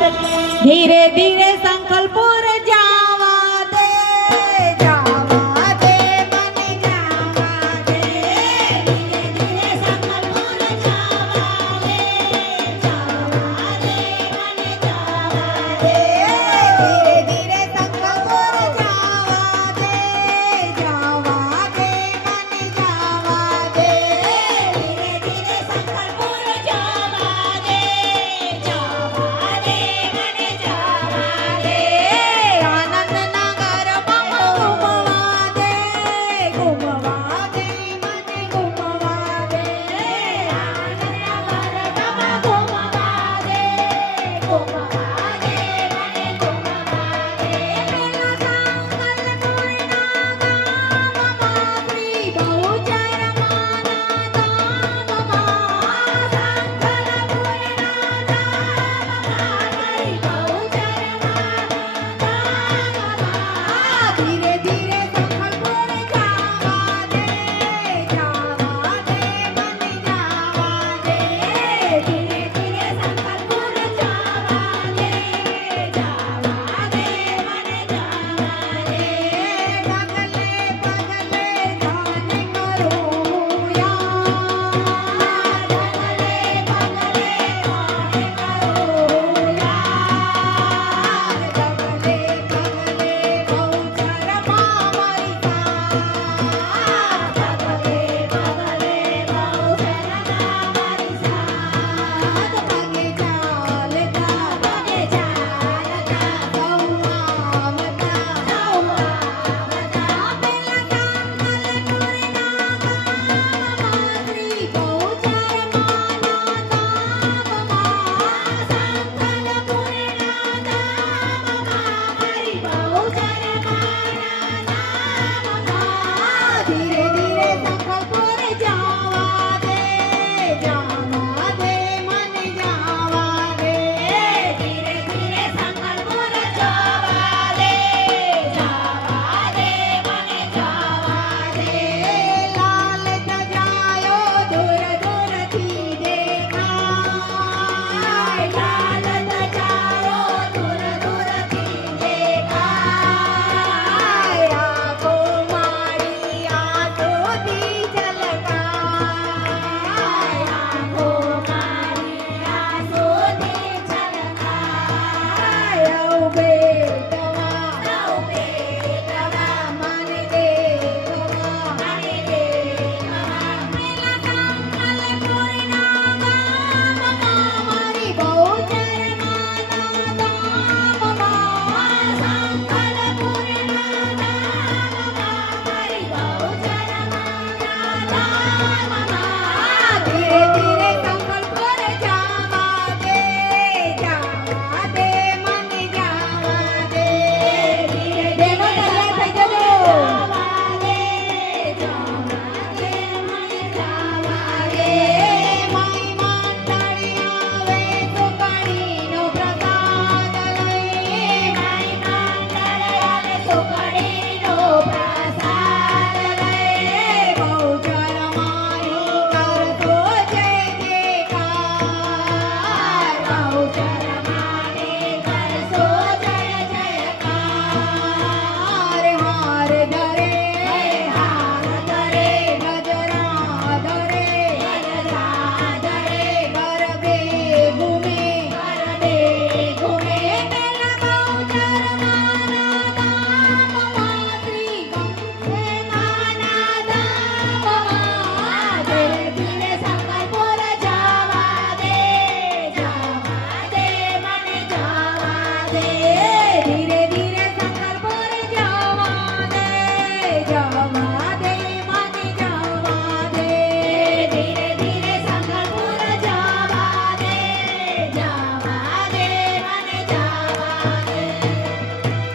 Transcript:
ધીરે ધીરે સંખલપુર જાવા દે, જાવા દે મને જાવા દે, ધીરે ધીરે સંખલપુર જાવા દે, જાવા દે મને જાવા દે, ધીરે ધીરે સંખલપુર જાવા દે, જાવા દે મને જાવા દે, ધીરે ધીરે સંખલપુર જાવા દે, જાવા દે મને જાવા દે, આનંદના ગરબામાં ઘૂમવા દે, ઘૂમવા દે મને ઘૂમવા દે, આનંદના ગરબામાં ઘૂમવા દે, ઘૂમવા